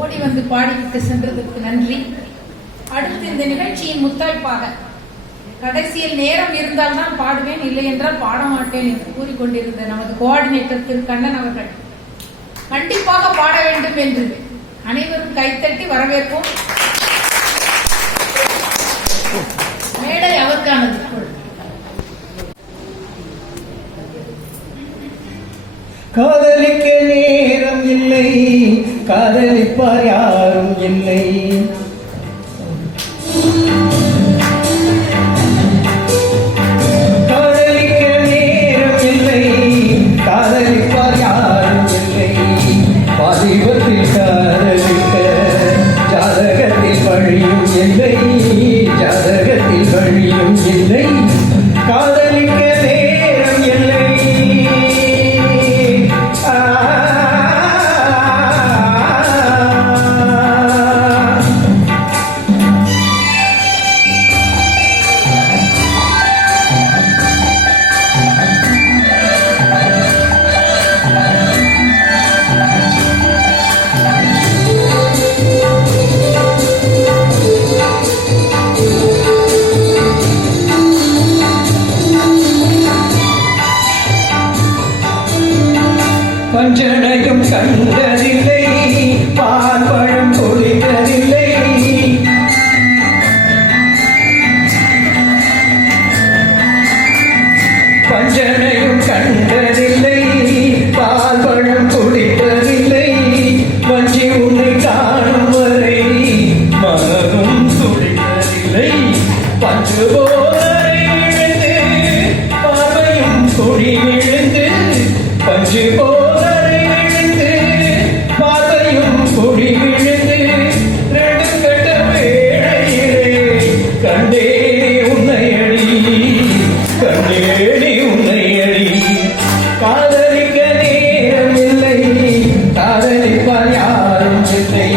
ஓடி வந்து பாடிவிட்டு சென்றதற்கு நன்றி. அடுத்து இந்த நிகழ்ச்சியின் முத்தாய்ப்பாக கடைசியில் நேரம் இருந்தால் தான் பாடுவேன், இல்லை என்றால் பாட மாட்டேன் என்று கூறிக்கொண்டிருந்த நமது கோஆர்டினேட்டர் திரு கண்ணன் அவர்கள் கண்டிப்பாக பாட வேண்டும் என்று அனைவரும் கைத்தட்டி வரவேற்போம். மேடை அவருக்கானது. காதலிக்க நேரம் இல்லை, காதலிப்பார் யாரும் இல்லை. காதலிக்க நேரம் இல்லை, காதலிப்பார் யாரும் இல்லை. பாதிபத்தில் காதலிக்க ஜாதகத்தில் வழியும் இல்லை, ஜாதகத்தில் வழியும் இல்லை. காதலிக்க நேரம் இல்லை. பஞ்சனையும் கண்டதில்லை, பால்பழம் பொழிந்ததில்லை. பஞ்சனையும் கண்டதில்லை, பால்பழம் பொழிந்ததில்லை. வஞ்சி உன்னை காணும் வரை மனமும் துடிப்பதில்லை. பஞ்சு போதை விழுந்து பார்வையும் பொடி விழுந்து, பஞ்சு காதலிக்க நேரம் இல்லை, காதலிப்பார் யாரும் இல்லை.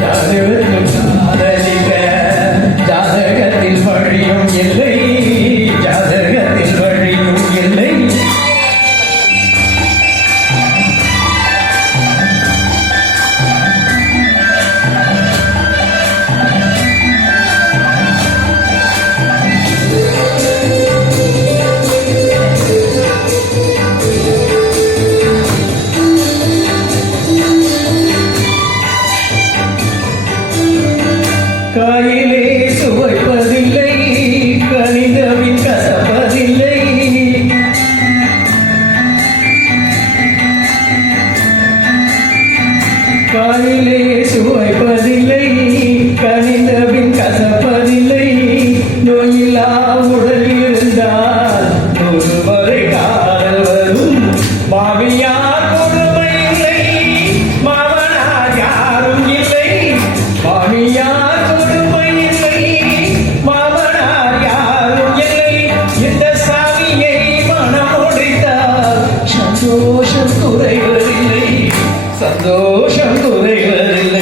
காதலிக்க ஜாதகத்தில் வழியும் இல்லை, ஜாதகத்தில் வழியும் இல்லை. காயிலே சுவைப்பதில்லை, கனிதவின் கசப்பதில்லை. காயிலே சுவைப்பதில்லை, கனிதவின் கசப்பதில்லை. நோயில்லா உடல் இருந்தால் ஒரு வரை காதல் வரும். மாமியார் கொடுமை இல்லை, மாமனார் யாரும் இல்லை. மாமியார் சந்தோஷம் குறைவதில்லை, சந்தோஷம் குறைவதில்லை.